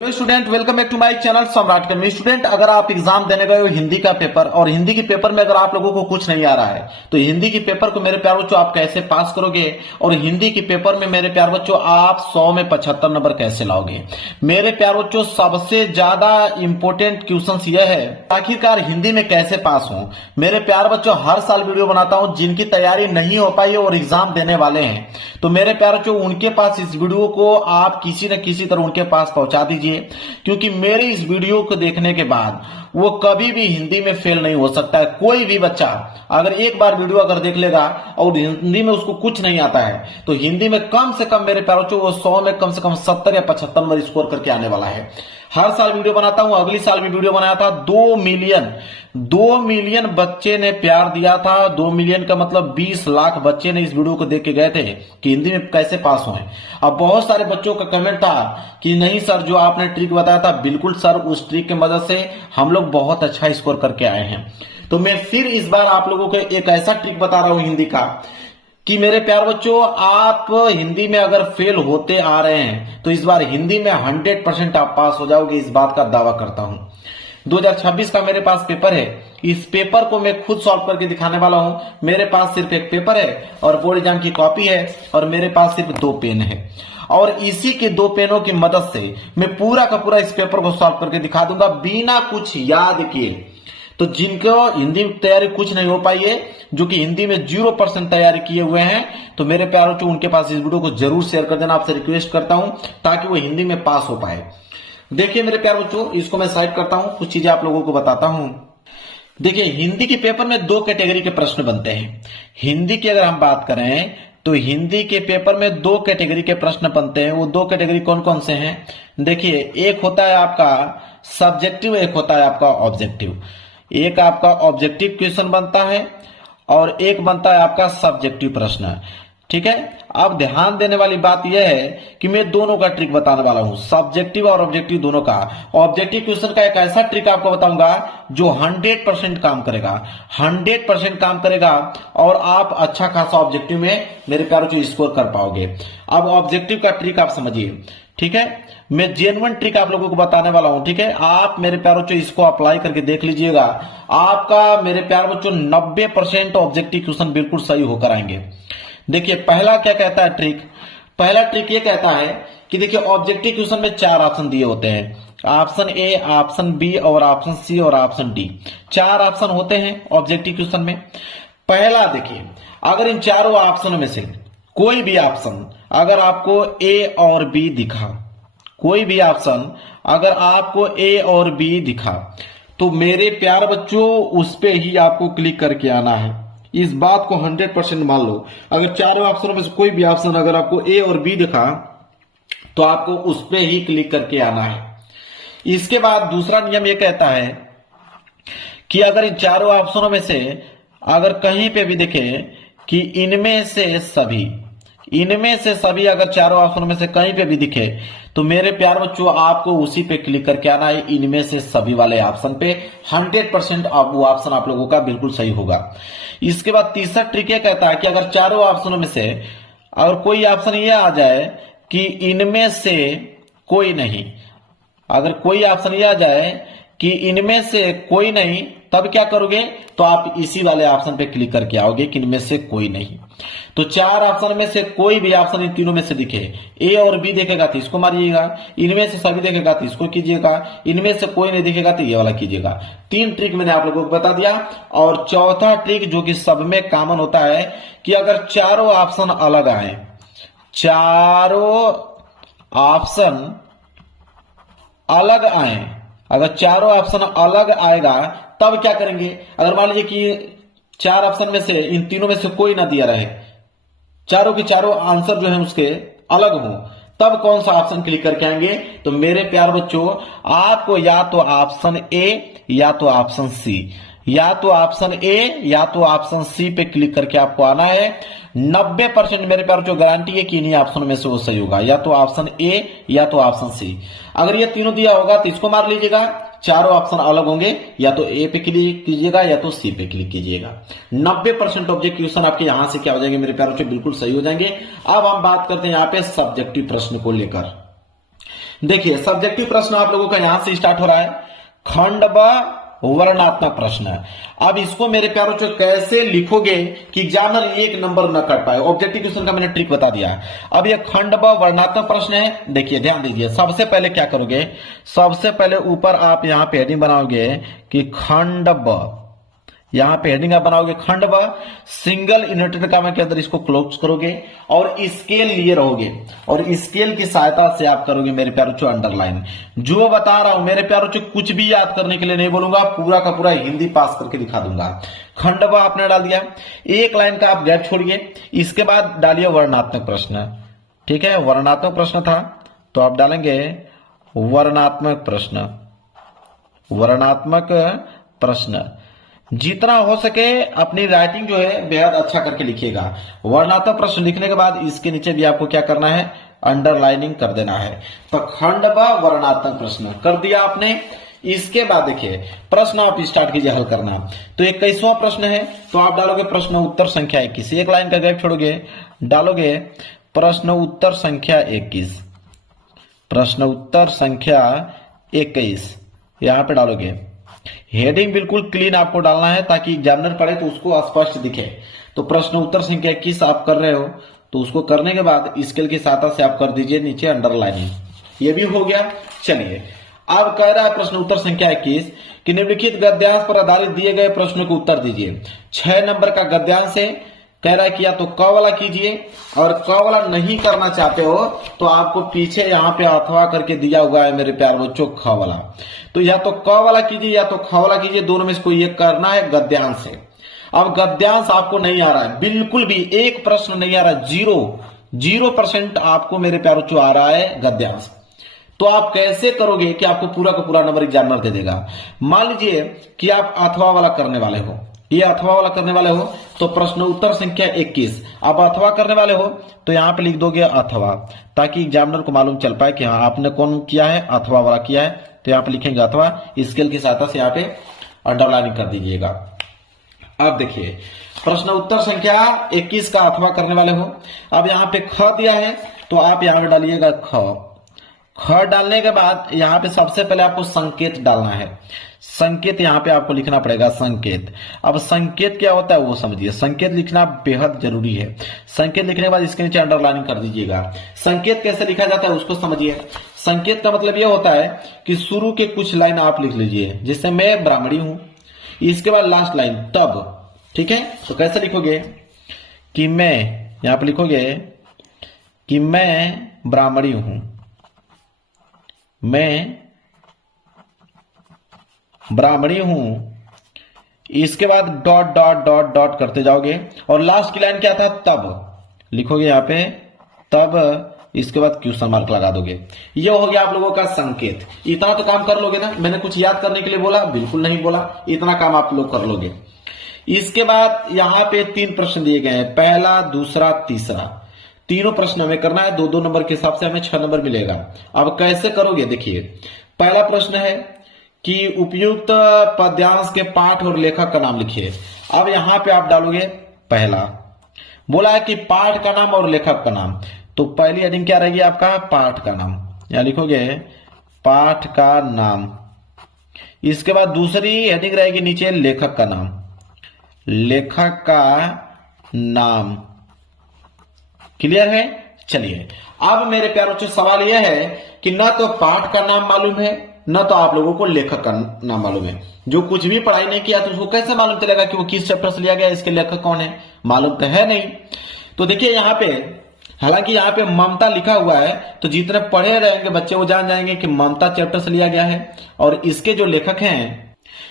तो student welcome back to my channel Samrat Academy. Student अगर आप एग्जाम देने गए हो हिंदी का पेपर और हिंदी के पेपर में अगर आप लोगों को कुछ नहीं आ रहा है तो हिंदी के पेपर को मेरे प्यार बच्चों आप कैसे पास करोगे और हिंदी के पेपर में मेरे प्यार बच्चों आप 100 में 75 नंबर कैसे लाओगे। मेरे प्यार बच्चों सबसे ज्यादा इंपॉर्टेंट क्वेश्चन यह है आखिरकार हिंदी में कैसे पास हो। मेरे प्यार बच्चों हर साल वीडियो बनाता हूं जिनकी तैयारी नहीं हो पाई और एग्जाम देने वाले हैं तो मेरे प्यार बच्चों उनके पास इस वीडियो को आप किसी न किसी तरह उनके पास पहुंचा दीजिए क्योंकि मेरे इस वीडियो को देखने के बाद वो कभी भी हिंदी में फेल नहीं हो सकता है। कोई भी बच्चा अगर एक बार वीडियो अगर देख लेगा और हिंदी में उसको कुछ नहीं आता है तो हिंदी में कम से कम मेरे प्यारों वो 100 में कम से कम 70 या 75 नंबर स्कोर करके आने वाला है। हर साल वीडियो बनाता हूं, अगली साल भी वीडियो बनाया था। 2 मिलियन बच्चे ने प्यार दिया था। 2 मिलियन का मतलब 20 लाख बच्चे ने इस वीडियो को देख के गए थे कि हिंदी में कैसे पास हों। अब बहुत सारे बच्चों का कमेंट था कि नहीं सर जो आपने ट्रिक बताया था बिल्कुल सर उस ट्रिक की मदद से हम लोग बहुत अच्छा स्कोर करके आए हैं। तो मैं फिर इस बार आप लोगों को एक ऐसा ट्रिक बता रहा हूं हिंदी का कि मेरे प्यार बच्चों आप हिंदी में अगर फेल होते आ रहे हैं तो इस बार हिंदी में 100% आप पास हो जाओगे, इस बात का दावा करता हूं। 2026 का मेरे पास पेपर है, इस पेपर को मैं खुद सॉल्व करके दिखाने वाला हूं। मेरे पास सिर्फ एक पेपर है और बोर्ड एग्जाम की कॉपी है और मेरे पास सिर्फ 2 पेन है और इसी के 2 पेनों की मदद से मैं पूरा का पूरा इस पेपर को सॉल्व करके दिखा दूंगा बिना कुछ याद किए। तो जिनको हिंदी में तैयारी कुछ नहीं हो पाई है, जो कि हिंदी में 0% तैयारी किए हुए हैं, तो मेरे प्यारों को उनके पास इस वीडियो को जरूर शेयर कर देना, आपसे रिक्वेस्ट करता हूं ताकि वो हिंदी में पास हो पाए। देखिए मेरे प्यारे बच्चों इसको मैं साइड करता हूं, कुछ चीजें आप लोगों को बताता हूं। देखिए हिंदी के पेपर में 2 कैटेगरी के प्रश्न बनते हैं। हिंदी की अगर हम बात करें तो हिंदी के पेपर में 2 कैटेगरी के प्रश्न बनते हैं। वो 2 कैटेगरी कौन कौन से हैं? देखिए एक होता है आपका सब्जेक्टिव, एक होता है आपका ऑब्जेक्टिव। एक आपका ऑब्जेक्टिव क्वेश्चन बनता है और एक बनता है आपका सब्जेक्टिव प्रश्न। ठीक है, अब ध्यान देने वाली बात यह है कि मैं दोनों का ट्रिक बताने वाला हूं, सब्जेक्टिव और ऑब्जेक्टिव दोनों का। ऑब्जेक्टिव क्वेश्चन का एक ऐसा ट्रिक आपको बताऊंगा जो 100% काम करेगा, 100% काम करेगा और आप अच्छा खासा ऑब्जेक्टिव में मेरे प्यारों को स्कोर कर पाओगे। अब ऑब्जेक्टिव का ट्रिक आप समझिए, ठीक है, मैं जेन्युइन ट्रिक आप लोगों को बताने वाला हूं। ठीक है, आप मेरे प्यारों बच्चों इसको अप्लाई करके देख लीजिएगा, आपका मेरे प्यारे बच्चों 90% ऑब्जेक्टिव क्वेश्चन बिल्कुल सही होकर आएंगे। देखिए पहला क्या कहता है ट्रिक, पहला ट्रिक ये कहता है कि देखिए ऑब्जेक्टिव क्वेश्चन में 4 ऑप्शन दिए होते हैं, ऑप्शन ए, ऑप्शन बी और ऑप्शन सी और ऑप्शन डी। 4 ऑप्शन होते हैं ऑब्जेक्टिव क्वेश्चन में। पहला देखिए अगर इन चारों ऑप्शनों में से कोई भी ऑप्शन अगर आपको ए और बी दिखा, कोई भी ऑप्शन अगर आपको ए और बी दिखा तो मेरे प्यार बच्चों उस पे ही आपको क्लिक करके आना है। इस बात को 100% मान लो, अगर चारों ऑप्शनों में से कोई भी ऑप्शन अगर आपको ए और बी दिखा तो आपको उस पे ही क्लिक करके आना है। इसके बाद दूसरा नियम यह कहता है कि अगर इन चारों ऑप्शनों में से अगर कहीं पे भी दिखे कि इनमें से सभी अगर चारों ऑप्शनों में से कहीं पे भी दिखे तो मेरे प्यार बच्चों आपको उसी पे क्लिक करके आना है, इनमें से सभी वाले ऑप्शन पे। 100% वो ऑप्शन आप लोगों का बिल्कुल सही होगा। इसके बाद तीसरा ट्रिक ये कहता है कि अगर चारों ऑप्शनों में से अगर कोई ऑप्शन ये आ जाए कि इनमें से कोई नहीं, अगर कोई ऑप्शन ये आ जाए कि इनमें से कोई नहीं, तब क्या करोगे तो आप इसी वाले ऑप्शन पे क्लिक करके आओगे कि इनमें से कोई नहीं। तो 4 ऑप्शन में से कोई भी ऑप्शन इन तीनों में से दिखे, ए और बी देखेगा तो इसको मारिएगा, इनमें से सभी देखेगा तो इसको कीजिएगा, इनमें से कोई नहीं दिखेगा तो ये वाला कीजिएगा। 3 ट्रिक मैंने आप लोगों को बता दिया। और चौथा ट्रिक जो कि सब में कॉमन होता है कि अगर चारों ऑप्शन अलग आए, चारों ऑप्शन अलग आए, अगर चारों ऑप्शन अलग आएगा तब क्या करेंगे? अगर मान लीजिए कि 4 ऑप्शन में से इन तीनों में से कोई ना दिया रहे, चारों के चारों आंसर जो है उसके अलग हो, तब कौन सा ऑप्शन क्लिक करके आएंगे? तो मेरे प्यार बच्चों आपको या तो ऑप्शन ए या तो ऑप्शन सी, या तो ऑप्शन ए या तो ऑप्शन सी पे क्लिक करके आपको आना है। 90% मेरे प्यार बच्चों गारंटी है कि इन्हीं ऑप्शनों में से वो सही होगा, या तो ऑप्शन ए या तो ऑप्शन सी। अगर ये तीनों दिया होगा तो इसको मार लीजिएगा, चारों ऑप्शन अलग होंगे, या तो ए पे क्लिक कीजिएगा या तो सी पे क्लिक कीजिएगा। 90% ऑब्जेक्टिव क्वेश्चन आपके यहां से क्या हो जाएंगे मेरे प्यारों से, बिल्कुल सही हो जाएंगे। अब हम बात करते हैं यहाँ पे सब्जेक्टिव प्रश्न को लेकर। देखिए सब्जेक्टिव प्रश्न आप लोगों का यहां से स्टार्ट हो रहा है, खंड ब वर्णात्मक प्रश्न। अब इसको मेरे प्यारों से कैसे लिखोगे कि एग्जामिनर एक नंबर न कर पाए, ऑब्जेक्टिव क्वेश्चन का मैंने ट्रिक बता दिया। अब ये खंड ब वर्णात्मक प्रश्न है। देखिए ध्यान दीजिए, सबसे पहले क्या करोगे, सबसे पहले ऊपर आप यहां पे हेडिंग बनाओगे कि खंड ब, यहां पे हेडिंग आप बनाओगे खंड व, सिंगल इन्वर्टेड कॉमा के अंदर इसको क्लोज करोगे और स्केल लिए रहोगे और स्केल की सहायता से आप करोगे मेरे प्यारों चो अंडरलाइन। जो बता रहा हूं मेरे प्यारों चो कुछ भी याद करने के लिए नहीं बोलूंगा, पूरा का पूरा हिंदी पास करके दिखा दूंगा। खंड व आपने डाल दिया, एक लाइन का आप गैप छोड़िए, इसके बाद डालिए वर्णात्मक प्रश्न। ठीक है, वर्णात्मक प्रश्न था तो आप डालेंगे वर्णात्मक प्रश्न, वर्णात्मक प्रश्न। जितना हो सके अपनी राइटिंग जो है बेहद अच्छा करके लिखिएगा। वर्णात्मक प्रश्न लिखने के बाद इसके नीचे भी आपको क्या करना है, अंडरलाइनिंग कर देना है। तो खंड व वर्णात्मक प्रश्न कर दिया आपने। इसके बाद देखिए प्रश्न आप स्टार्ट कीजिए हल करना। तो 21वां प्रश्न है, तो आप डालोगे प्रश्न उत्तर संख्या 21, एक लाइन का गैप छोड़ोगे, डालोगे प्रश्न उत्तर संख्या 21, प्रश्न उत्तर संख्या 21 यहां पे डालोगे। हेडिंग बिल्कुल क्लीन आपको डालना है ताकि एग्जामिनर पढ़े तो उसको स्पष्ट दिखे। तो प्रश्न उत्तर संख्या 21 आप कर रहे हो, तो उसको करने के बाद स्केल की सहायता से आप कर दीजिए नीचे अंडरलाइनिंग। ये भी हो गया। चलिए अब कह रहा है प्रश्न उत्तर संख्या 21 कि निम्नलिखित गद्यांश पर आधारित दिए गए प्रश्नों को उत्तर दीजिए। 6 नंबर का गद्यांश है, कह रहा है कि या तो क वाला कीजिए, और क वाला नहीं करना चाहते हो तो आपको पीछे यहाँ पे अथवा करके दिया हुआ है मेरे प्यार बच्चों ख वाला। तो या तो क वाला कीजिए या तो ख वाला कीजिए, दोनों में से कोई एक करना है। गद्यांश से अब गद्यांश आपको नहीं आ रहा है, बिल्कुल भी एक प्रश्न नहीं आ रहा, 0% आपको मेरे प्यारों चो आ रहा है गद्यांश। तो आप कैसे करोगे कि आपको पूरा का पूरा नंबर एग्जामिनर दे देगा। मान लीजिए कि आप अथवा वाला करने वाले हो, ये अथवा वाला करने वाले हो, तो प्रश्न उत्तर संख्या 21 आप अथवा करने वाले हो तो यहां पे लिख दोगे अथवा, ताकि एग्जामिनर को मालूम चल पाए कि हाँ आपने कौन किया है, अथवा वाला किया है। तो यहाँ पे लिखेंगे अथवा, स्केल की सहायता से यहाँ पे अंडरलाइनिंग कर दीजिएगा। अब देखिए प्रश्न उत्तर संख्या 21 का अथवा करने वाले हो। अब यहाँ पे ख दिया है तो आप यहाँ पे डालिएगा ख। ख डालने के बाद यहाँ पे सबसे पहले आपको संकेत डालना है। संकेत यहाँ पे आपको लिखना पड़ेगा संकेत। अब संकेत क्या होता है वो समझिए, संकेत लिखना बेहद जरूरी है। संकेत लिखने के बाद इसके नीचे अंडरलाइनिंग कर दीजिएगा। संकेत कैसे लिखा जाता है उसको समझिए। संकेत का मतलब यह होता है कि शुरू के कुछ लाइन आप लिख लीजिए, जैसे मैं ब्राह्मणी हूं, इसके बाद लास्ट लाइन तब। ठीक है, तो कैसे लिखोगे कि मैं, यहां पर लिखोगे कि मैं ब्राह्मणी हूं, मैं ब्राह्मणी हूं, इसके बाद डॉट डॉट डॉट डॉट करते जाओगे और लास्ट की लाइन क्या था, तब लिखोगे यहां पे तब, इसके बाद क्वेश्चन मार्क लगा दोगे। ये हो गया आप लोगों का संकेत। इतना तो काम कर लोगे ना, मैंने कुछ याद करने के लिए बोला, बिल्कुल नहीं बोला, इतना काम आप लोग कर लोगे। इसके बाद यहां पे 3 प्रश्न दिए गए हैं, पहला दूसरा तीसरा, तीनों प्रश्न हमें करना है। 2-2 नंबर के हिसाब से हमें 6 नंबर मिलेगा। अब कैसे करोगे देखिए, पहला प्रश्न है कि उपयुक्त पद्यांश के पाठ और लेखक का नाम लिखिए। अब यहां पे आप डालोगे पहला, बोला है कि पाठ का नाम और लेखक का नाम, तो पहली हेडिंग क्या रहेगी आपका, पाठ का नाम, यहां लिखोगे पाठ का नाम। इसके बाद दूसरी हेडिंग रहेगी नीचे लेखक का नाम, लेखक का नाम। क्लियर है। चलिए अब मेरे प्यारों से सवाल यह है कि ना तो पाठ का नाम मालूम है, ना तो आप लोगों को लेखक का नाम मालूम है। जो कुछ भी पढ़ाई नहीं किया तो उसको कैसे मालूम चलेगा कि वो किस चैप्टर से लिया गया, इसके लेखक कौन है, मालूम तो है नहीं। तो देखिए यहाँ पे, हालांकि यहाँ पे ममता लिखा हुआ है, तो जितने पढ़े रहेंगे बच्चे वो जान जाएंगे कि ममता चैप्टर से लिया गया है, और इसके जो लेखक हैं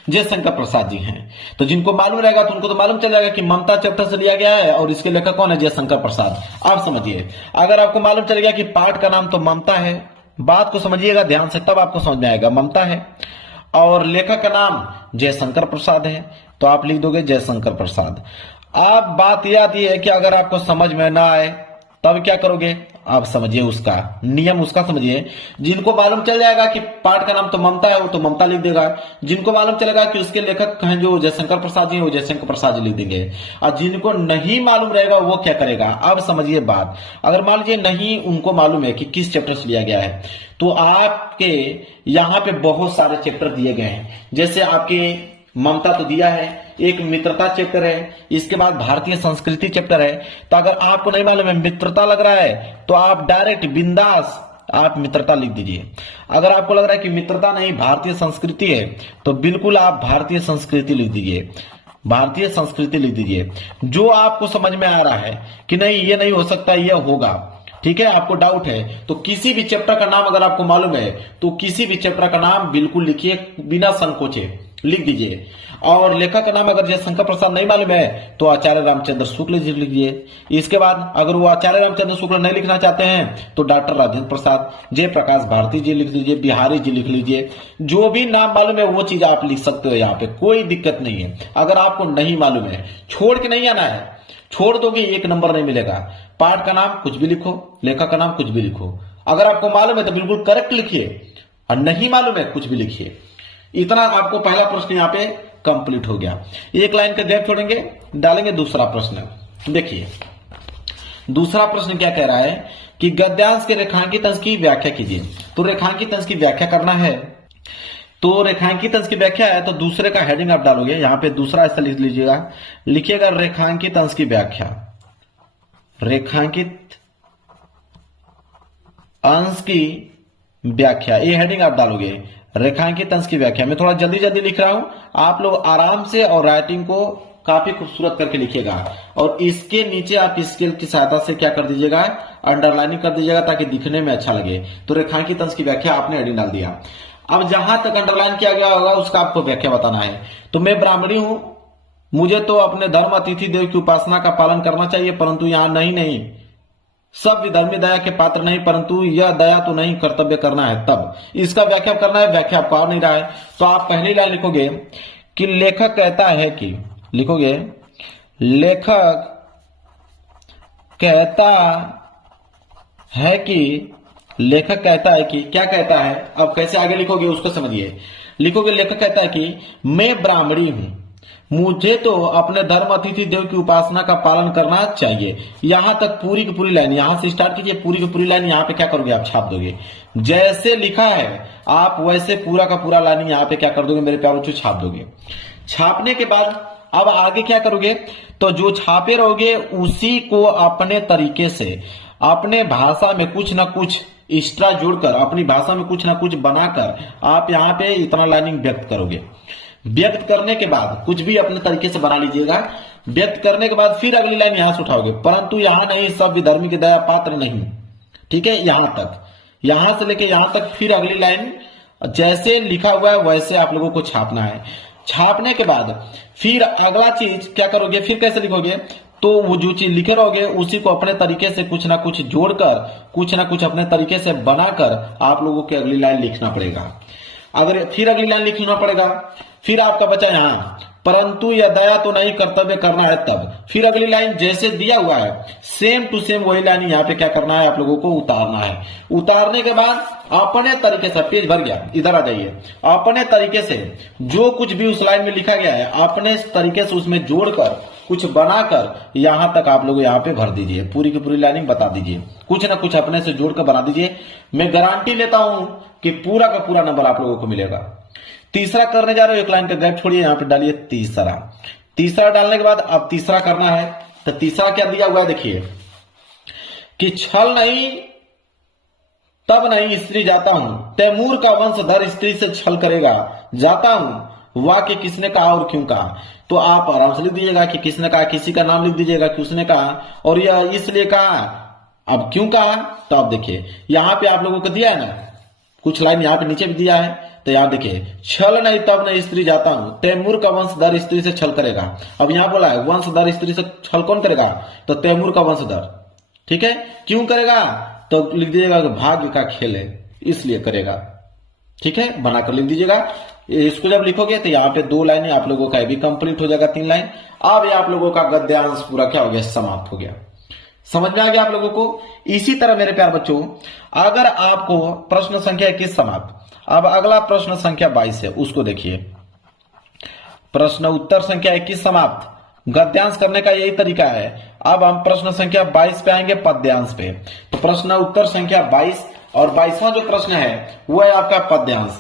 जयशंकर प्रसाद जी हैं। तो जिनको मालूम रहेगा तो उनको तो मालूम चल जाएगा कि ममता चैप्टर से लिया गया है और इसके लेखक कौन है, जयशंकर प्रसाद। आप समझिए, अगर आपको मालूम चलेगा कि पाठ का नाम तो ममता है, बात को समझिएगा ध्यान से, तब आपको समझ में आएगा ममता है, और लेखक का नाम जयशंकर प्रसाद है, तो आप लिख दोगे जयशंकर प्रसाद। अब बात यह आती है कि अगर आपको समझ में ना आए तब क्या करोगे आप समझिए, उसका नियम उसका समझिए। जिनको मालूम चल जाएगा कि पाठ का नाम तो ममता है, वो तो ममता लिख देगा। जिनको मालूम चलेगा कि उसके लेखक हैं जो जयशंकर प्रसाद जी हैं, वो जयशंकर प्रसाद जी लिख देंगे। और जिनको नहीं मालूम रहेगा वो क्या करेगा, अब समझिए बात। अगर मान लीजिए नहीं उनको मालूम है कि किस चैप्टर से लिया गया है, तो आपके यहाँ पे बहुत सारे चैप्टर दिए गए हैं। जैसे आपके ममता तो दिया है, एक मित्रता चैप्टर है, इसके बाद भारतीय संस्कृति चैप्टर है। तो अगर आपको नहीं मालूम है मित्रता लग रहा है, तो आप डायरेक्ट बिंदास आप मित्रता लिख दीजिए। अगर आपको लग रहा है कि मित्रता नहीं भारतीय संस्कृति है, तो बिल्कुल आप भारतीय संस्कृति लिख दीजिए, भारतीय संस्कृति लिख दीजिए। जो आपको समझ में आ रहा है कि नहीं ये नहीं हो सकता, ये होगा, ठीक है, आपको डाउट है, तो किसी भी चैप्टर का नाम अगर आपको मालूम है तो किसी भी चैप्टर का नाम बिल्कुल लिखिए, बिना संकोचे लिख दीजिए। और लेखक का नाम अगर जयशंकर प्रसाद नहीं मालूम है तो आचार्य रामचंद्र शुक्ल जी लिख दीजिए। इसके बाद अगर वो आचार्य रामचंद्र शुक्ल नहीं लिखना चाहते हैं तो डॉक्टर राजेंद्र प्रसाद, जयप्रकाश भारती जी लिख दीजिए, बिहारी जी लिख लीजिए। जो भी नाम मालूम है वो चीज आप लिख सकते हो, यहाँ पे कोई दिक्कत नहीं है। अगर आपको नहीं मालूम है छोड़ के नहीं आना है, छोड़ दोगे एक नंबर नहीं मिलेगा। पाठ का नाम कुछ भी लिखो, लेखक का नाम कुछ भी लिखो। अगर आपको मालूम है तो बिल्कुल करेक्ट लिखिए, और नहीं मालूम है कुछ भी लिखिए। इतना आपको पहला प्रश्न यहाँ पे कंप्लीट हो गया। एक लाइन का गैप छोड़ेंगे, डालेंगे दूसरा प्रश्न। देखिए दूसरा प्रश्न क्या कह रहा है कि गद्यांश के रेखांकित अंश की व्याख्या कीजिए। तो रेखांकित अंश की व्याख्या करना है, तो रेखांकित अंश की व्याख्या है तो दूसरे का हेडिंग आप डालोगे, यहां पे दूसरा ऐसा लिख लीजिएगा, लिखिएगा रेखांकित अंश की व्याख्या। रेखांकित अंश की व्याख्या, ये हेडिंग आप डालोगे, रेखांकित अंश की व्याख्या। मैं थोड़ा जल्दी जल्दी लिख रहा हूं, आप लोग आराम से और राइटिंग को काफी खूबसूरत करके लिखिएगा। और इसके नीचे आप स्केल की सहायता से क्या कर दीजिएगा, अंडरलाइनिंग कर दीजिएगा ताकि दिखने में अच्छा लगे। तो रेखांकित अंश की व्याख्या आपने हेडिंग डाल दिया। अब जहां तक अंडरलाइन किया गया होगा उसका आपको व्याख्या बताना है। तो मैं ब्राह्मणी हूं, मुझे तो अपने धर्म अतिथि देव की उपासना का पालन करना चाहिए, परंतु यहां नहीं, सब विधर्मी दया के पात्र नहीं, परंतु यह दया तो नहीं कर्तव्य करना है। तब इसका व्याख्या करना है, व्याख्या आपको आ नहीं रहा है तो आप पहली लाइन लिखोगे कि लेखक कहता है कि, लिखोगे लेखक कहता है कि, लेखक कहता है कि, क्या कहता है, अब कैसे आगे लिखोगे उसको समझिए। लिखोगे लेखक कहता है कि मैं ब्राह्मणी हूं, मुझे तो अपने धर्म अतिथि देव की उपासना का पालन करना चाहिए। यहां तक पूरी की पूरी लाइन यहां से स्टार्ट कीजिए, पूरी की पूरी लाइन यहां पे क्या करोगे आप छाप दोगे। जैसे लिखा है आप वैसे पूरा का पूरा लाइन यहां पे क्या कर दोगे मेरे प्यारे बच्चों, छाप दोगे। छापने के बाद अब आगे क्या करोगे, तो जो छापे रहोगे उसी को अपने तरीके से अपने भाषा में कुछ ना कुछ एक्स्ट्रा जोड़कर, अपनी भाषा में कुछ ना कुछ बनाकर आप यहाँ पे इतना लाइनिंग व्यक्त करोगे। व्यक्त करने के बाद कुछ भी अपने तरीके से बना लीजिएगा। व्यक्त करने के बाद फिर अगली लाइन यहां से उठाओगे, परंतु यहां नहीं, सब विधर्मी की दया पात्र नहीं, ठीक है, यहां तक, यहां से लेके यहां तक। फिर अगली लाइन जैसे लिखा हुआ है वैसे आप लोगों को छापना है। छापने के बाद फिर अगला चीज क्या करोगे, फिर कैसे लिखोगे, तो वो जो चीज लिखे रहोगे उसी को अपने तरीके से कुछ ना कुछ जोड़कर, कुछ ना कुछ अपने तरीके से बनाकर आप लोगों को अगली लाइन लिखना पड़ेगा। अगर फिर अगली लाइन लिखना पड़ेगा, फिर आपका बचा यहां, परंतु यह दया तो नहीं कर्तव्य करना है। तब फिर अगली लाइन जैसे दिया हुआ है सेम टू सेम वही लाइन यहाँ पे क्या करना है आप लोगों को उतारना है। उतारने के बाद अपने तरीके से, पेज भर गया, इधर आ जाइए, अपने तरीके से जो कुछ भी उस लाइन में लिखा गया है अपने तरीके से उसमें जोड़कर कुछ बनाकर यहां तक आप लोग यहाँ पे भर दीजिए, पूरी की पूरी लाइनिंग बता दीजिए, कुछ ना कुछ अपने से जोड़कर बना दीजिए। मैं गारंटी लेता हूं कि पूरा का पूरा नंबर आप लोगों को मिलेगा। तीसरा करने जा रहे हो, एक लाइन का गैप छोड़िए, यहां पे डालिए तीसरा। तीसरा डालने के बाद अब तीसरा करना है, तो तीसरा क्या दिया हुआ है देखिए कि छल नहीं तब नहीं स्त्री जाता हूं, तैमूर का वंशधर स्त्री से छल करेगा, जाता हूं वाक्य किसने कहा और क्यों कहा। तो आप आराम से लिख दीजिएगा कि किसने कहा, किसी का नाम लिख दीजिएगा कि उसने कहा, और यह इसलिए कहा, अब क्यों कहा। तो आप देखिए यहां पे आप लोगों को दिया है ना, कुछ लाइन यहां पे नीचे भी दिया है, तो यहां देखिए छल नहीं तब नहीं स्त्री जाता हूं, तैमूर का वंशधर स्त्री से छल करेगा। अब यहां बोला है वंशधर स्त्री से छल कौन करेगा, तो तैमूर का वंशधर, ठीक है, क्यों करेगा, तो लिख दीजिएगा कि भाग्य का खेल है इसलिए करेगा, ठीक है, बनाकर लिख दीजिएगा। इसको जब लिखोगे तो यहाँ पे 2 लाइनें आप लोगों का भी कंप्लीट हो जाएगा, 3 लाइन। अब ये आप लोगों का गद्यांश पूरा क्या हो गया, समाप्त हो गया। समझ में आ गया आप लोगों को। इसी तरह मेरे प्यार बच्चों, अगर आपको प्रश्न संख्या 21 समाप्त, अब अगला प्रश्न संख्या 22 है, उसको देखिए। प्रश्न उत्तर संख्या 21 समाप्त, गद्यांश करने का यही तरीका है। अब हम प्रश्न संख्या 22 पे आएंगे, पद्यांश पे। तो प्रश्न उत्तर संख्या 22 और 22वां जो प्रश्न है वो है आपका पद्यांश।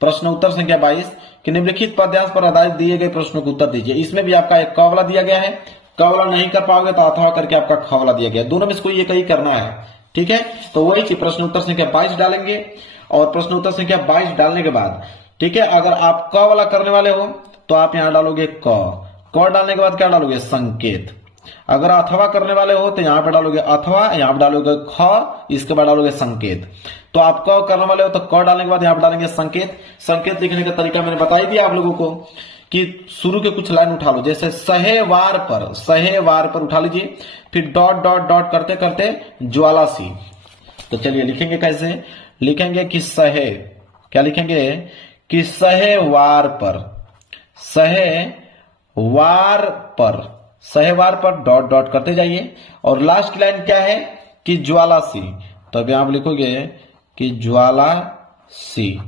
प्रश्न उत्तर संख्या 22 कि निम्नलिखित पद्यांश पर आधारित दिए गए प्रश्नों को उत्तर दीजिए। इसमें भी आपका एक कवला दिया गया है, कवला नहीं कर पाओगे तो अथवा करके आपका खवला दिया गया, दोनों में से कोई एक ही करना है, ठीक है। तो वही चीज प्रश्न उत्तर संख्या 22 डालेंगे और प्रश्न उत्तर संख्या 22 डालने के बाद, ठीक है, अगर आप क वाला करने वाले हो तो आप यहां डालोगे क डालने के बाद क्या डालोगे, संकेत। अगर अथवा करने वाले हो तो यहां पे डालोगे अथवा, यहां पे डालोगे ख, इसके बाद डालोगे संकेत। तो आप क करने वाले हो तो क डालने के बाद यहां पे डालेंगे संकेत। संकेत लिखने का तरीका मैंने बता ही दिया आप लोगों को कि शुरू के कुछ लाइन उठा लो, जैसे सहेवार पर उठा लीजिए, फिर डॉट डॉट डॉट करते करते ज्वालासी। तो चलिए लिखेंगे कैसे, लिखेंगे कि सहे, क्या लिखेंगे कि सहेवार पर डॉट डॉट करते जाइए, और लास्ट लाइन क्या है कि ज्वालासी। तो अभी आप लिखोगे कि ज्वालासी।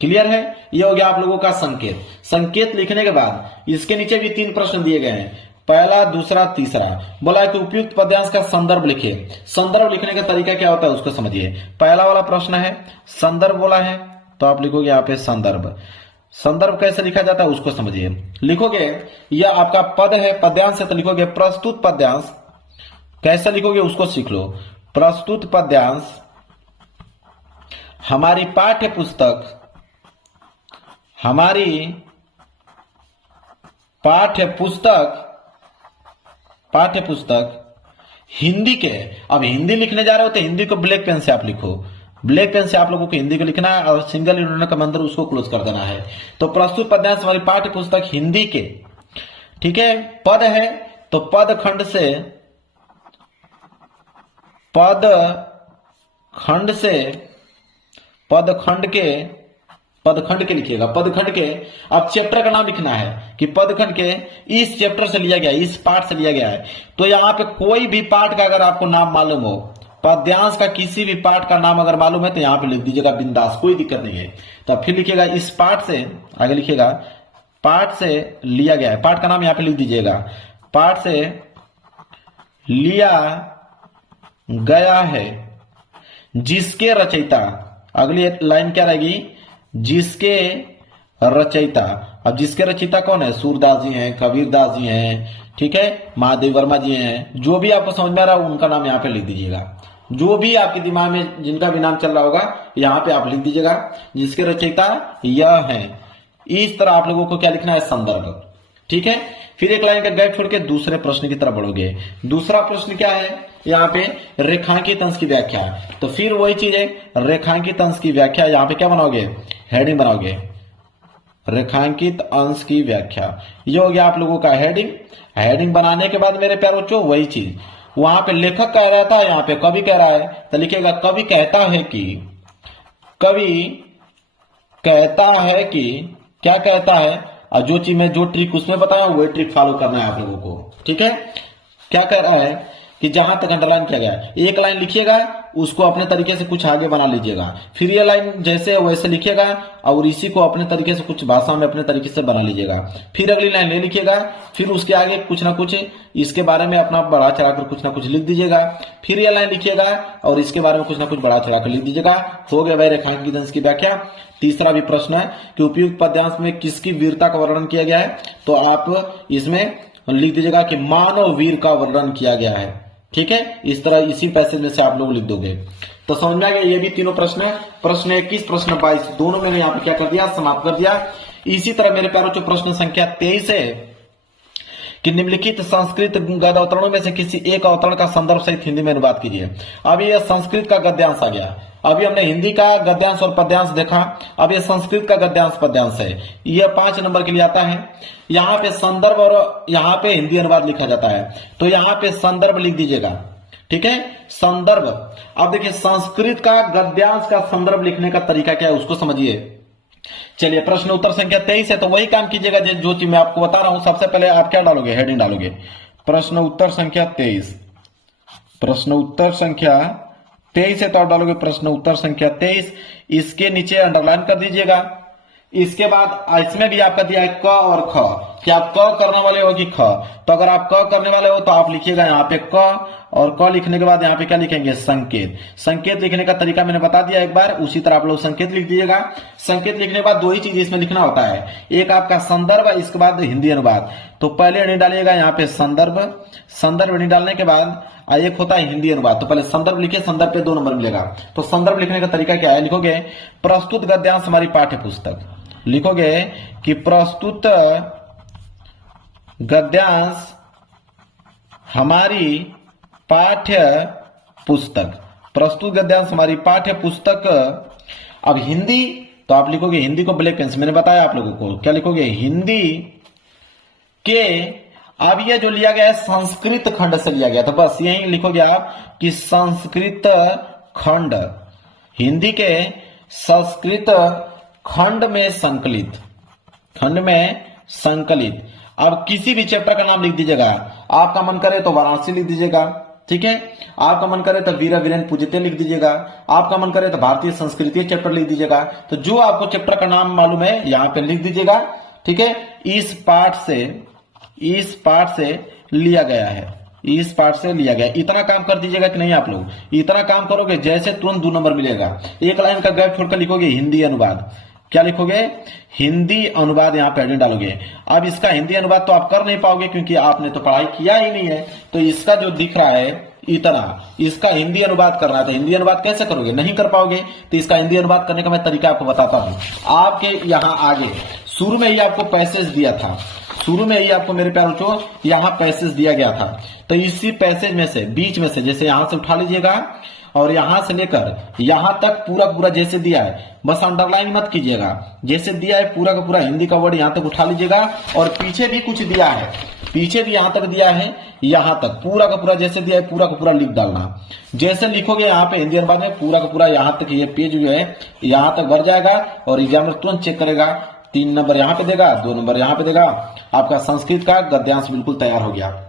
क्लियर है, ये हो गया आप लोगों का संकेत। संकेत लिखने के बाद इसके नीचे भी 3 प्रश्न दिए गए हैं, पहला, दूसरा, तीसरा। बोला है कि उपयुक्त पद्यांश का संदर्भ लिखिए। संदर्भ लिखने का तरीका क्या होता है उसको समझिए। पहला वाला प्रश्न है संदर्भ बोला है, तो आप लिखोगे यहाँ पे संदर्भ। संदर्भ कैसे लिखा जाता है उसको समझिए। लिखोगे यह आपका पद है, पद्यांश है, तो लिखोगे प्रस्तुत पद्यांश। कैसे लिखोगे उसको सीख लो। प्रस्तुत पद्यांश हमारी पाठ्य पुस्तक हिंदी के, अब हिंदी लिखने जा रहे हो तो हिंदी को ब्लैक पेन से आप लिखो, ब्लैक पेन से आप लोगों को हिंदी को लिखना है और सिंगल यूनिट का मंत्र उसको क्लोज कर देना है। तो प्रस्तुत पद्यांश हमारी पाठ्य पुस्तक हिंदी के, ठीक है। पद है तो पदखंड के लिखिएगा, पदखंड के। अब चैप्टर का नाम लिखना है कि पदखंड के इस चैप्टर से लिया गया, इस पाठ से लिया गया है। तो यहां पे कोई भी पाठ का अगर आपको नाम मालूम हो, पद्यांश का किसी भी पाठ का नाम अगर मालूम है तो यहां पे लिख दीजिएगा बिंदास, कोई दिक्कत नहीं है। तो फिर लिखिएगा इस पाठ से, आगे लिखिएगा पाठ से लिया गया है, पाठ का नाम यहां पे लिख दीजिएगा, पाठ से लिया गया है जिसके रचयिता, अगली लाइन क्या रहेगी, जिसके रचयिता। अब जिसके रचयिता कौन है, सूरदास जी हैं, कबीरदास जी हैं, ठीक है, महादेव वर्मा जी हैं, जो भी आपको समझ में आ रहा है उनका नाम यहाँ पे लिख दीजिएगा। जो भी आपके दिमाग में जिनका भी नाम चल रहा होगा यहाँ पे आप लिख दीजिएगा, जिसके रचयिता यह है। इस तरह आप लोगों को क्या लिखना है, संदर्भ, ठीक है। फिर एक लाइन का गैप छोड़ के दूसरे प्रश्न की तरफ बढ़ोगे। दूसरा प्रश्न क्या है, यहाँ पे रेखांकित अंश की व्याख्या। तो फिर वही चीज है, रेखांकित अंश की व्याख्या। यहाँ पे क्या बनाओगे, हेडिंग बनाओगे, रेखांकित अंश की व्याख्या। ये हो गया आप लोगों का हेडिंग। हेडिंग बनाने के बाद मेरे प्यारे बच्चों वही चीज, वहां पे लेखक कह रहा था, यहाँ पे कवि कह रहा है, तो लिखेगा कवि कहता है कि, कवि कहता है कि, क्या कहता है, और जो चीज मैं जो ट्रिक उसमें बताया वही ट्रिक फॉलो करना है आप लोगों को, ठीक है। क्या कह रहा है कि जहां तक अंडरलाइन किया गया है, एक लाइन लिखिएगा, उसको अपने तरीके से कुछ आगे बना लीजिएगा, फिर ये लाइन जैसे वैसे लिखिएगा और इसी को अपने तरीके से कुछ भाषा में अपने तरीके से बना लीजिएगा। फिर अगली लाइन ले लिखिएगा, फिर उसके आगे कुछ ना कुछ इसके बारे में अपना बढ़ा चढ़ाकर कुछ ना कुछ लिख दीजिएगा। फिर ये लाइन लिखिएगा और इसके बारे में कुछ ना कुछ बढ़ा चढ़ाकर लिख दीजिएगा। हो गया भाई रेखांकित अंश की व्याख्या। तीसरा भी प्रश्न है कि उपयुक्त पद्यांश में किसकी वीरता का वर्णन किया गया है, तो आप इसमें लिख दीजिएगा कि मानव वीर का वर्णन किया गया है, ठीक है। इस तरह इसी पैसेज में से आप लोग लिख दोगे। तो समझ में आ गया, ये भी तीनों प्रश्न है, प्रश्न 21, प्रश्न 22 दोनों मैंने यहाँ पे क्या कर दिया, समाप्त कर दिया। इसी तरह मेरे प्यारों जो प्रश्न संख्या 23 है कि निम्नलिखित संस्कृत गद्य अवतरणों में से किसी एक अवतरण का संदर्भ सहित हिंदी में अनुवाद कीजिए। अब ये संस्कृत का गद्यांश आ गया। अभी हमने हिंदी का गद्यांश और पद्यांश देखा, अब ये संस्कृत का गद्यांश पद्यांश है। यह 5 नंबर के लिए आता है। यहाँ पे संदर्भ और यहाँ पे हिंदी अनुवाद लिखा जाता है, तो यहाँ पे संदर्भ लिख दीजिएगा, ठीक है, संदर्भ। अब देखिए संस्कृत का गद्यांश का संदर्भ लिखने का तरीका क्या है उसको समझिए। चलिए प्रश्न उत्तर संख्या 23 है, तो वही काम कीजिएगा जो चीज मैं आपको बता रहा हूं। सबसे पहले आप क्या डालोगे, हेडिंग डालोगे, प्रश्न उत्तर संख्या 23, प्रश्न उत्तर संख्या 23 है तो आप डालोगे प्रश्न उत्तर संख्या 23। इसके नीचे अंडरलाइन कर दीजिएगा। इसके बाद इसमें भी आपका दिया है क और ख, कि आप क करने वाले हो कि ख। तो अगर आप क करने वाले हो तो आप लिखिएगा यहाँ पे क, और क लिखने के बाद यहाँ पे क्या लिखेंगे, संकेत। संकेत लिखने का तरीका मैंने बता दिया एक बार, उसी तरह आप लोग संकेत लिख दीजिएगा। संकेत लिखने के बाद दो ही चीज इसमें लिखना होता है, एक आपका संदर्भ, इसके बाद हिंदी अनुवाद। तो पहले नहीं डालिएगा यहाँ पे संदर्भ, संदर्भ नहीं डालने के बाद एक होता है हिंदी अनुवाद। तो पहले संदर्भ लिखिए, संदर्भ पे 2 नंबर मिलेगा। तो संदर्भ लिखने का तरीका क्या है, लिखोगे प्रस्तुत गद्यांश हमारी पाठ्य पुस्तक, लिखोगे कि प्रस्तुत गद्यांश हमारी पाठ्य पुस्तक, प्रस्तुत गद्यांश हमारी पाठ्य पुस्तक। अब हिंदी, तो आप लिखोगे हिंदी को ब्लैक पेन से, मैंने बताया आप लोगों को क्या लिखोगे, हिंदी के, अब ये जो लिया गया है संस्कृत खंड से लिया गया, तो बस यही लिखोगे आप कि संस्कृत खंड, हिंदी के संस्कृत खंड में संकलित, खंड में संकलित। अब किसी भी चैप्टर का नाम लिख दीजिएगा, आपका मन करे तो वाराणसी लिख दीजिएगा, ठीक है, आपका मन करे तो वीर वीरेन पूजते लिख दीजिएगा, आपका मन करे तो भारतीय संस्कृति चैप्टर लिख दीजिएगा। तो जो आपको चैप्टर का नाम मालूम है यहाँ पे लिख दीजिएगा, ठीक है। इस पाठ से लिया गया है, इस पाठ से लिया गया। इतना काम कर दीजिएगा कि नहीं आप लोग, इतना काम करोगे जैसे तुरंत 2 नंबर मिलेगा। एक लाइन का गैप छोड़कर लिखोगे हिंदी अनुवाद, क्या लिखोगे, हिंदी अनुवाद, यहाँ पे डालोगे। अब इसका हिंदी अनुवाद तो आप कर नहीं पाओगे क्योंकि आपने तो पढ़ाई किया ही नहीं है। तो इसका जो दिख रहा है इतना, इसका हिंदी अनुवाद करना है, तो हिंदी अनुवाद कैसे करोगे, नहीं कर पाओगे। तो इसका हिंदी अनुवाद करने का मैं तरीका आपको बताता हूं। आपके यहाँ आगे शुरू में ही आपको पैसेज दिया था, शुरू में ही आपको मेरे प्यारे बच्चों यहाँ पैसेज दिया गया था। तो इसी पैसेज में से, बीच में से, जैसे यहां से उठा लीजिएगा और यहां से लेकर यहां तक पूरा पूरा जैसे दिया है, बस अंडरलाइन मत कीजिएगा, जैसे दिया है पूरा का पूरा हिंदी का वर्ड यहां तक उठा लीजिएगा। और पीछे भी कुछ दिया है, पीछे भी यहां तक दिया है, यहां तक पूरा का पूरा जैसे दिया है पूरा का पूरा लिख डालना। जैसे लिखोगे यहाँ पे हिंदी अनुवाद में पूरा का पूरा यहां तक ये पेज जो है यहां तक भर जाएगा और एग्जामिनर तुरंत चेक करेगा, 3 नंबर यहाँ पे देगा, 2 नंबर यहाँ पे देगा। आपका संस्कृत का गद्यांश बिल्कुल तैयार हो गया।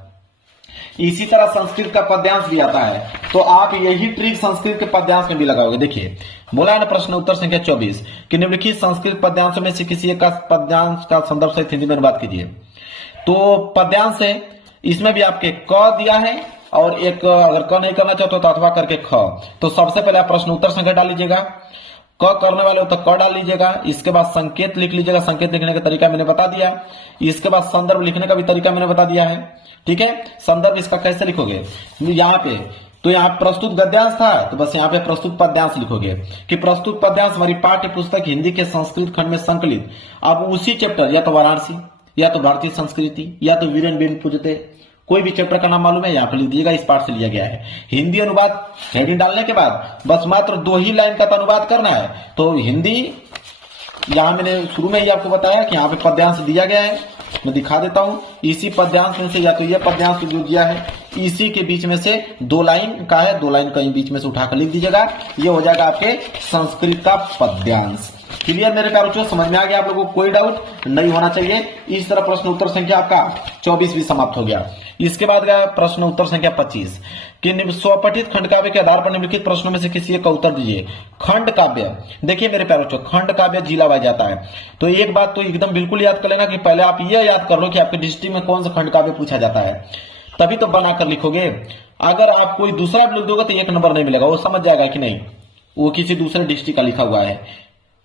इसी तरह संस्कृत का पद्यांश भी आता है, तो आप यही ट्रिक संस्कृत के पद्यांश में भी लगाओगे। देखिए बोला है ना प्रश्न उत्तर संख्या 24 कि निम्नलिखित संस्कृत पद्यांशों में से किसी एक का पद्यांश का संदर्भ सहित हिंदी में अनुवाद कीजिए। तो पद्यांश है, इसमें भी आपके क दिया है और एक अगर क नहीं करना चाहते तो अथवा करके ख। तो सबसे पहले आप प्रश्न उत्तर संख्या डाल लीजिएगा, क करने वाले हो तो क डाल लीजिएगा। इसके बाद संकेत लिख लीजिएगा, संकेत लिखने का तरीका मैंने बता दिया। इसके बाद संदर्भ लिखने का भी तरीका मैंने बता दिया है, ठीक है। संदर्भ इसका कैसे लिखोगे, यहाँ पे तो यहाँ प्रस्तुत गद्यांश था तो बस यहाँ पे प्रस्तुत पद्यांश लिखोगे कि प्रस्तुत पद्यांश हमारी पाठ्य पुस्तक हिंदी के संस्कृत खंड में संकलित। अब उसी चैप्टर, या तो वाराणसी, या तो भारतीय संस्कृति, या तो वीरेन बेन पूजते, कोई भी चैप्टर का नाम मालूम है यहाँ पे लिख दीजिएगा, इस पाठ से लिया गया है। हिंदी अनुवाद हेडिंग डालने के बाद बस मात्र 2 ही लाइन का तो अनुवाद करना है। तो हिंदी, यहाँ मैंने शुरू में ही आपको बताया कि यहाँ पे पद्यांश दिया गया है, मैं दिखा देता हूं। इसी पद्यांश में से, या तो ये पद्यांश जो दिया है इसी के बीच में से 2 लाइन का है, 2 लाइन कहीं बीच में से उठाकर लिख दीजिएगा, ये हो जाएगा आपके संस्कृत का पद्यांश। क्लियर मेरे प्यारे बच्चों, समझ में आ गया आप लोगों को, कोई डाउट नहीं होना चाहिए। इस तरह प्रश्न उत्तर संख्या आपका 24 भी समाप्त हो गया। इसके बाद गया प्रश्न उत्तर संख्या 25 कि स्वपठित खंड काव्य के आधार पर निम्नलिखित प्रश्नों में से किसी एक का उत्तर दीजिए। खंड काव्य, देखिए मेरे प्यारे बच्चों, खंड काव्य जिला वाइज जाता है। तो एक बात तो एकदम बिल्कुल याद कर लेना कि पहले आप ये याद कर लो कि आपके डिस्ट्रिक्ट में कौन सा खंड काव्य पूछा जाता है, तभी तो बनाकर लिखोगे। अगर आप कोई दूसरा लिख दोगे तो 1 नंबर नहीं मिलेगा, वो समझ जाएगा कि नहीं वो किसी दूसरे डिस्ट्रिक्ट का लिखा हुआ है,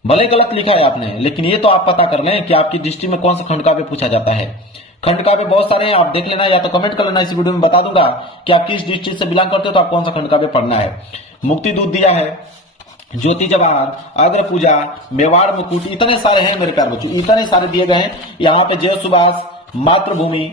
भले गलत लिखा है आपने, लेकिन ये तो आप पता कर लें कि आपकी डिस्ट्रिक्ट में कौन सा खंड काव्य पूछा जाता है। खंड काव्य बहुत सारे हैं, आप देख लेना, या तो कमेंट कर लेना, इस वीडियो में बता दूंगा कि आप किस डिस्ट्रिक्ट से बिलोंग करते हो तो आप कौन सा खंड काव्य पढ़ना है। मुक्ति दूत दिया है, ज्योति जवाहर, अग्र पूजा, मेवाड़ मुकुट, इतने सारे हैं मेरे प्यारे बच्चों, इतने सारे दिए गए हैं। यहाँ पे जय सुभाष, मातृभूमि,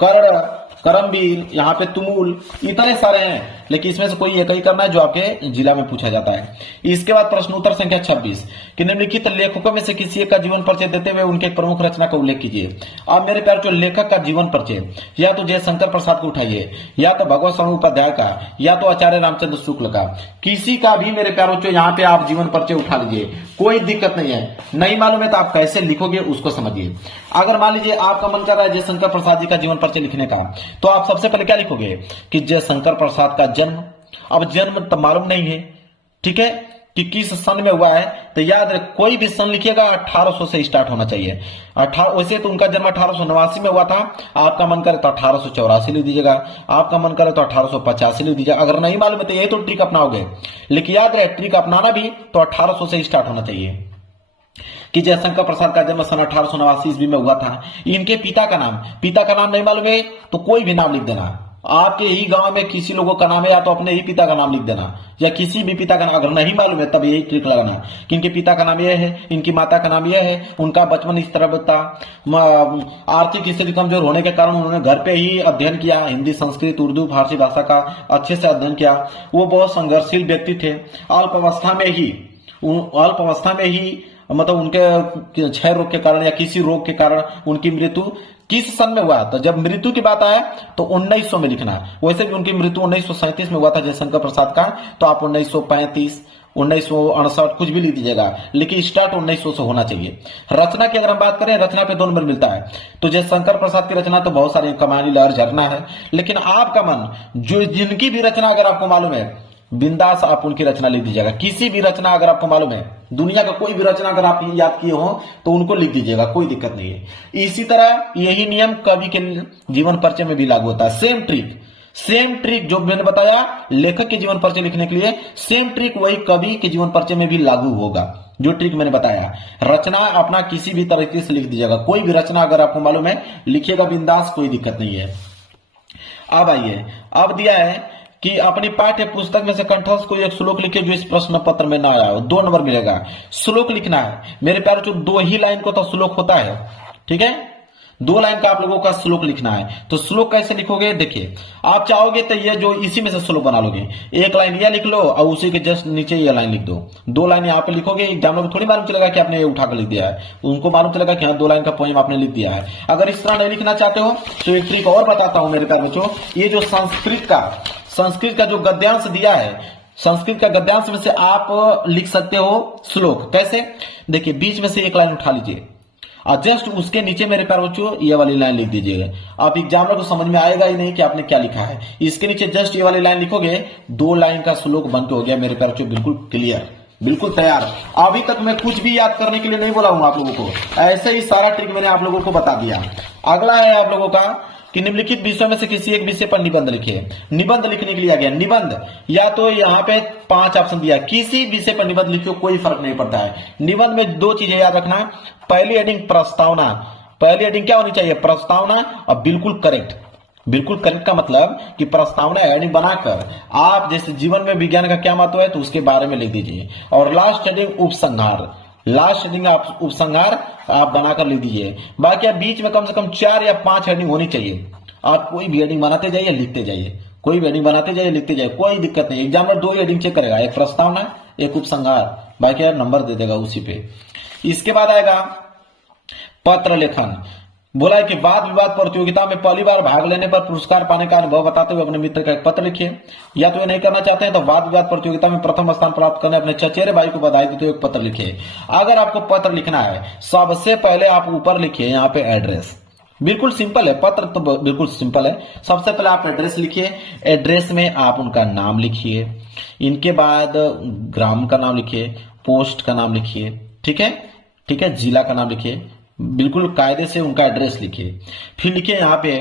कर्ण, करमवीर, यहाँ पे तुमुल, इतने सारे हैं, लेकिन इसमें से कोई एक ही करना है जो आपके जिला में पूछा जाता है। इसके बाद प्रश्न उत्तर संख्या 26 कि निम्नलिखित लेखकों में से किसी एक का जीवन परिचय देते हुए उनके एक प्रमुख रचना का उल्लेख कीजिए। अब मेरे प्यारे जो लेखक का जीवन परिचय, या तो जयशंकर प्रसाद को उठाइए, या तो भगवत स्वामी उपाध्याय का, या तो आचार्य रामचंद्र शुक्ल का, किसी का भी मेरे प्यारे बच्चों यहाँ पे आप जीवन परिचय उठा लीजिए, कोई दिक्कत नहीं है। नहीं मालूम है तो आप कैसे लिखोगे उसको समझिए। अगर मान लीजिए आपका मन कर रहा है जयशंकर प्रसाद जी का जीवन परिचय लिखने का, तो आप सबसे पहले क्या लिखोगे कि जयशंकर प्रसाद का जन्म। अब जन्म तो मालूम नहीं है, ठीक है, कि किस सन में हुआ है, तो याद रख कोई भी सन लिखिएगा 1800 से स्टार्ट होना चाहिए। वैसे तो उनका जन्म 1889 में हुआ था, आपका मन करे तो 1884 लिख दीजिएगा, आपका मन करे तो 1885 लिख दीजिएगा। अगर नहीं मालूम है तो यही तो ट्रिक अपनाओगे, लेकिन याद रहे ट्रिक अपनाना भी तो 1800 से स्टार्ट होना चाहिए। कि जयशंकर प्रसाद का जन्म सन 1889 ईस्वी में हुआ था। इनके पिता का नाम नहीं मालूम है तो कोई भी नाम लिख देना। आपके ही गांव में किसी लोगों का नाम है या तो अपने ही पिता का नाम लिख देना, या किसी भी पिता का नाम। अगर नहीं मालूम है तब यही ट्रिक लगाना कि इनके पिता का नाम यह है, इनकी माता का नाम यह है, उनका बचपन इस तरह था, आर्थिक स्थिति कमजोर होने के कारण उन्होंने घर पे ही अध्ययन किया, हिंदी, संस्कृत, उर्दू, फारसी भाषा का अच्छे से अध्ययन किया। वो बहुत संघर्षशील व्यक्ति थे। अल्पावस्था में ही मतलब उनके क्षय रोग के कारण या किसी रोग के कारण उनकी मृत्यु किस सन में हुआ। तो जब मृत्यु की बात आए तो 1900 में लिखना है। वैसे भी उनकी मृत्यु 1937 में हुआ था जयशंकर प्रसाद का, तो आप 1935, 1968 कुछ भी लिख दीजिएगा, लेकिन स्टार्ट 1900 से होना चाहिए। रचना की अगर हम बात करें, रचना पे 2 नंबर मिलता है। तो जयशंकर प्रसाद की रचना तो बहुत सारी, कमानी, लहर, झरना है, लेकिन आपका मन जो जिनकी भी रचना अगर आपको मालूम है, बिंदास आप उनकी रचना लिख दीजिएगा। किसी भी रचना अगर आपको मालूम है, दुनिया का कोई भी रचना अगर आप याद किए हो तो उनको लिख दीजिएगा, कोई दिक्कत नहीं है। इसी तरह यही नियम कवि के जीवन परिचय में भी लागू होता है। सेम ट्रिक जो मैंने बताया लेखक के जीवन परिचय लिखने के लिए, सेम ट्रिक वही कवि के जीवन परिचय में भी लागू होगा। जो ट्रिक मैंने बताया, रचना अपना किसी भी तरीके से लिख दीजिएगा। कोई भी रचना अगर आपको मालूम है लिखिएगा बिंदास, कोई दिक्कत नहीं है। अब आइए, अब दिया है कि अपनी पाठ्य पुस्तक में से कंठस्थ कोई एक श्लोक लिखे जो इस प्रश्न पत्र में ना आया हो। 2 नंबर मिलेगा। श्लोक लिखना है मेरे प्यारे, जो 2 ही लाइन को तो श्लोक होता है, ठीक है, 2 लाइन का आप लोगों का श्लोक लिखना है। तो श्लोक कैसे लिखोगे, देखिए आप चाहोगे तो ये जो इसी में से श्लोक बना लोगे। 1 लाइन यह लिख लो और उसी के जस्ट नीचे ये लाइन लिख दो। 2 लाइन यहाँ पे लिखोगे। एग्जामिनर को थोड़ी मालूम चलेगा कि आपने ये उठाकर लिख दिया है, उनको मालूम चलेगा कि हाँ 2 लाइन का पोएम आपने लिख दिया है। अगर इस तरह नहीं लिखना चाहते हो तो एक ट्रिक और बताता हूं मेरे प्यारे बच्चों। ये जो संस्कृत का जो गद्यांश दिया है, संस्कृत का गद्यांश में से आप लिख सकते हो श्लोक। कैसे, देखिए बीच में से 1 लाइन उठा लीजिए और जस्ट उसके नीचे मेरे प्यारे बच्चों ये वाली लाइन लिख दीजिएगा। आप एग्जामिनर को समझ में आएगा ही नहीं कि आपने क्या लिखा है। इसके नीचे जस्ट ये वाली लाइन लिखोगे, 2 लाइन का श्लोक बन के हो गया मेरे प्यारे बच्चों, बिल्कुल क्लियर, बिल्कुल तैयार। अभी तक मैं कुछ भी याद करने के लिए नहीं बोला हूं आप लोगों को, ऐसे ही सारा ट्रिक मैंने आप लोगों को बता दिया। अगला है आप लोगों का कि निम्नलिखित विषयों में से किसी एक विषय पर निबंध लिखिए। निबंध लिखने के लिए आ गया निबंध, या तो यहाँ पे 5 ऑप्शन दिया, किसी विषय पर निबंध लिखियो, कोई फर्क नहीं पड़ता है। निबंध में 2 चीजें याद रखना। पहली हेडिंग प्रस्तावना। पहली हेडिंग क्या होनी चाहिए, प्रस्तावना, और बिल्कुल करेक्ट। बिल्कुल करेक्ट का मतलब कि प्रस्तावना हेडिंग बनाकर आप जैसे जीवन में विज्ञान का क्या महत्व है तो उसके बारे में लिख दीजिए। और लास्ट हेडिंग उपसंहार, लास्ट हेडिंग आप उपसंहार आप बनाकर लिख दीजिए। बाकी आप बीच में कम से कम 4 या 5 हेडिंग होनी चाहिए। आप कोई भी हेडिंग बनाते जाइए, लिखते जाइए, कोई भी हेडिंग बनाते जाइए, लिखते जाइए, कोई दिक्कत नहीं। एग्जामिनर 2 हेडिंग चेक करेगा, एक प्रस्तावना, एक उपसंहार, बाकी यार नंबर दे देगा उसी पे। इसके बाद आएगा पत्र लेखन। बोला है कि वाद विवाद प्रतियोगिता में पहली बार भाग लेने पर पुरस्कार पाने का अनुभव बताते हुए अपने मित्र का एक पत्र लिखिए। या तो ये नहीं करना चाहते हैं तो वाद विवाद प्रतियोगिता में प्रथम स्थान प्राप्त करने अपने चचेरे भाई को बधाई देते हुए एक पत्र लिखिए। अगर आपको पत्र लिखना है सबसे पहले आप ऊपर लिखिए यहाँ पे एड्रेस। बिल्कुल सिंपल है, पत्र तो बिल्कुल सिंपल है। सबसे पहले आप एड्रेस लिखिए, एड्रेस में आप उनका नाम लिखिए, इनके बाद ग्राम का नाम लिखिए, पोस्ट का नाम लिखिए, ठीक है, जिला का नाम लिखिए, बिल्कुल कायदे से उनका एड्रेस लिखिए। फिर लिखिए यहाँ पे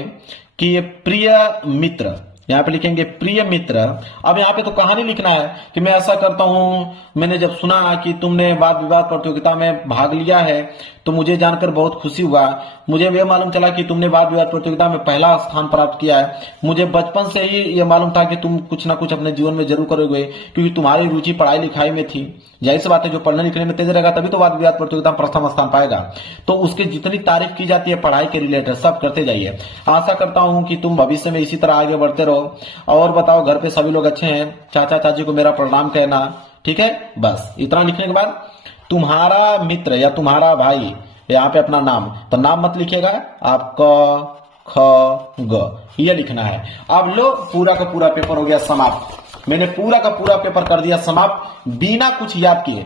कि ये प्रिय मित्र, यहाँ पे लिखेंगे प्रिय मित्र। अब यहाँ पे तो कहानी लिखना है कि मैं ऐसा करता हूं, मैंने जब सुना कि तुमने वाद विवाद प्रतियोगिता में भाग लिया है तो मुझे जानकर बहुत खुशी हुआ। मुझे यह मालूम चला कि तुमने वाद विवाद प्रतियोगिता में पहला स्थान प्राप्त किया है। मुझे बचपन से ही यह मालूम था कि तुम कुछ ना कुछ अपने जीवन में जरूर करोगे, क्योंकि तुम्हारी रुचि पढ़ाई लिखाई में थी। जाहिर सी बात है, जो पढ़ने लिखने में तेज रहेगा तभी तो वाद विवाद प्रतियोगिता में प्रथम स्थान पाएगा। तो उसकी जितनी तारीफ की जाती है पढ़ाई के रिलेटेड सब करते जाइए। आशा करता हूं कि तुम भविष्य में इसी तरह आगे बढ़ते रहो। और बताओ घर पे सभी लोग अच्छे हैं, चाचा चाची को मेरा प्रणाम कहना, ठीक है। बस इतना लिखने के बाद तुम्हारा मित्र या तुम्हारा भाई, यहाँ पे अपना नाम, तो नाम मत लिखिएगा आप, क ख ग ये लिखना है। अब लो पूरा का पूरा पेपर हो गया समाप्त। मैंने पूरा का पूरा पेपर कर दिया समाप्त बिना कुछ याद किए।